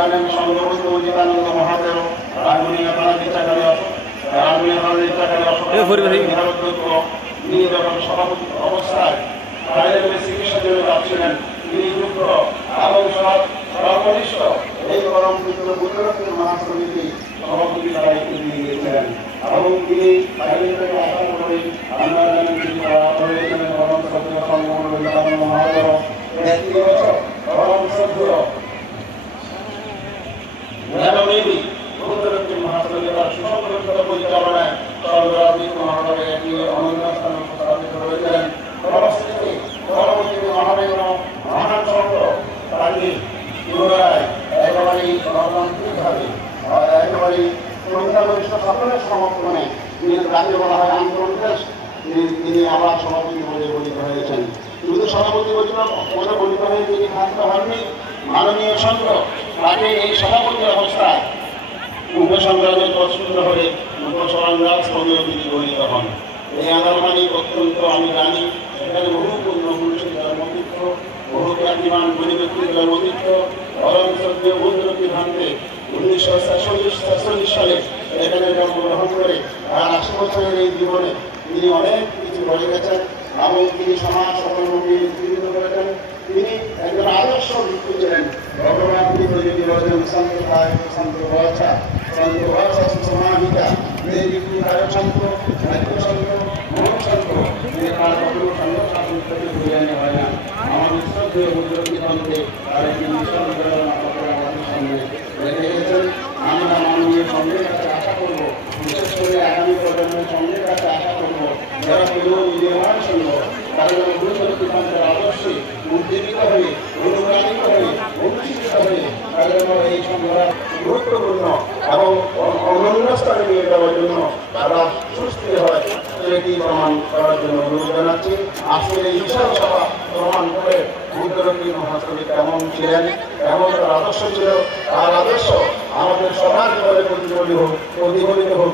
জানেন সংঘবন্ধু জীবানন্দ মহাদেব থানা চিত্রাকারী রাজমণিয়া থানা চিত্রাকারী অধ্যক্ষ তিনি যখন সভাপতি অবস্থায় বাইরে চিকিৎসার জন্য যাচ্ছিলেন। তিনি যুক্ত এবং সর্বনিষ্ঠ এই পরম পুত্র বুদ্ধরত্নের মহাসমিতি সভাপতি নিয়ে গিয়েছিলেন। এবং তিনি বাইরে থেকে আসার পরে আমরা জানেন তিনি সংগ্রহ বছর পরিচালনায় সর্বরাধিক মহানগরে একটি অনন্য স্থান প্রস্তাবিত হয়েছিলেন। পরবর্তীতে পরবর্তীতে তিনি যাকে বলা হয় আন্তর্দেশ তিনি আবার সভাপতি বলে গঠিত হয়েছেন। শুধু সভাপতি বলে বলে গঠিত হয়ে তিনি ক্ষান্ত হননি মাননীয় সংঘ তাকে এই সভাপতি অবস্থায় উপসংগ্রামে প্রস্তুত হয়ে উপসংগ্রাম স্থলেও তিনি গঠিত হন। এই আন্দোলনই অত্যন্ত আমি জানি এখানে বহু পূর্ণ পুরুষের জন্মতীর্থ বহু খ্যাতিমান গুণী ব্যক্তির জন্মতীর্থ পরম সত্য বুদ্ধরূপী ভান্তে উনিশশো ছেচল্লিশ ছেচল্লিশ সালে এখানে জন্মগ্রহণ করে আর আশি বছরের এই জীবনে তিনি অনেক কিছু করে গেছেন এবং তিনি সমাজ সকলমুখী জীবিত করেছেন। তিনি একজন আদর্শ ভিত্তি ছিলেন। ভগবান তিনি যদি বলেন সন্ত ভাই সন্ত ভাষা সন্ত ভাষা সমাহিতা এই ভিত্তি ভাই সন্ত নাট্য সন্ত মন সন্ত এই তার কখনো সঙ্গ শাসন থেকে ঘুরে আনা হয় না আমাদের শ্রদ্ধেয় বুদ্ধি গ্রন্থে তার একটি মিশন করে আমাদের সামনে রেখে গেছেন আমরা মাননীয় সঙ্গের কাছে আশা করব বিশেষ করে আগামী প্রজন্মের সঙ্গের কাছে আশা করব যারা পুরো নির্মাণ সঙ্গ তারা যেন গুরুত্ব গ্রন্থের আদর্শে উদ্দীপিত হয়ে অনুপ্রাণিত হয়ে অনুষ্ঠিত হয়ে যেন এই সংগ্রাম অনন্য স্থানে নিয়ে যাওয়ার জন্য তারা সুস্থির হয়। এটি প্রমাণ করার জন্য অনুরোধ জানাচ্ছি। আজকের এই বিশাল সভা প্রমাণ করে বুদ্ধরঙ্গী মহাকবি কেমন ছিলেন, কেমন তার আদর্শ ছিল, তার আদর্শ আমাদের সবার জীবনে প্রতিফলিত হোক প্রতিফলিত হোক।